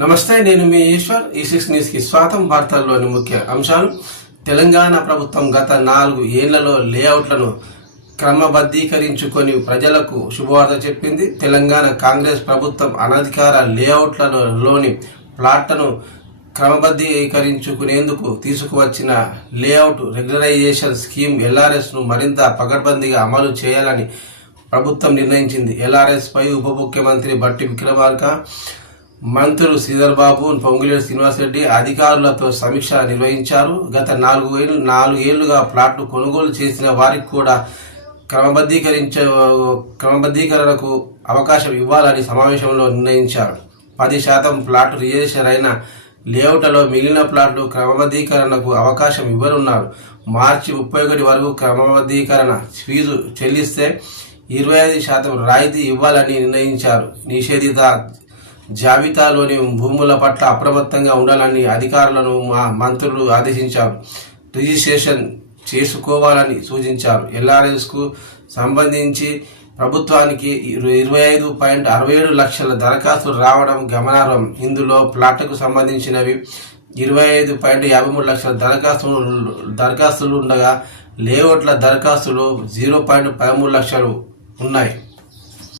నమస్తే నేను మీ ఈశ్వర్. ఈ సిక్స్ న్యూస్కి స్వాతం వార్తల్లోని ముఖ్య అంశాలు. తెలంగాణ ప్రభుత్వం గత నాలుగు ఏళ్ళలో లేఅవుట్లను క్రమబద్ధీకరించుకొని ప్రజలకు శుభవార్త చెప్పింది. తెలంగాణ కాంగ్రెస్ ప్రభుత్వం అనధికార లేఅవుట్లలోని ప్లాట్లను క్రమబద్ధీకరించుకునేందుకు తీసుకువచ్చిన లేఅవుట్ రెగ్యులరైజేషన్ స్కీమ్ ఎల్ఆర్ఎస్ను మరింత పకడ్బందీగా అమలు చేయాలని ప్రభుత్వం నిర్ణయించింది. ఎల్ఆర్ఎస్ పై ఉప ముఖ్యమంత్రి బట్టి విక్రమార్క మంత్రులు శ్రీధర్ బాబు పొంగులేరు శ్రీనివాసరెడ్డి అధికారులతో సమీక్ష నిర్వహించారు. గత నాలుగు ఏళ్ళు నాలుగు ఏళ్ళుగా ప్లాట్లు కొనుగోలు చేసిన వారికి కూడా క్రమబద్ధీకరించ క్రమబద్ధీకరణకు అవకాశం ఇవ్వాలని సమావేశంలో నిర్ణయించారు. పది శాతం ప్లాట్ రిజర్వేషన్ అయిన లేఅవుట్లలో మిగిలిన ప్లాట్లు క్రమబద్ధీకరణకు అవకాశం ఇవ్వనున్నారు. మార్చి ముప్పై ఒకటి వరకు క్రమబద్ధీకరణ ఫీజు చెల్లిస్తే ఇరవై ఐదు శాతం రాయితీ ఇవ్వాలని నిర్ణయించారు. నిషేధిత జాబితాలోని భూముల పట్ల అప్రమత్తంగా ఉండాలని అధికారులను మా మంత్రులు ఆదేశించారు. రిజిస్ట్రేషన్ చేసుకోవాలని సూచించారు. ఎల్ఆర్ఎస్కు సంబంధించి ప్రభుత్వానికి ఇరవై ఐదు పాయింట్ అరవై ఏడు లక్షల దరఖాస్తులు రావడం గమనార్హం. ఇందులో ప్లాట్లకు సంబంధించినవి ఇరవై ఐదు పాయింట్ యాభై మూడు లక్షల దరఖాస్తులు దరఖాస్తులు ఉండగా లేఅవుట్ల దరఖాస్తులు జీరో పాయింట్ పదమూడు లక్షలు ఉన్నాయి.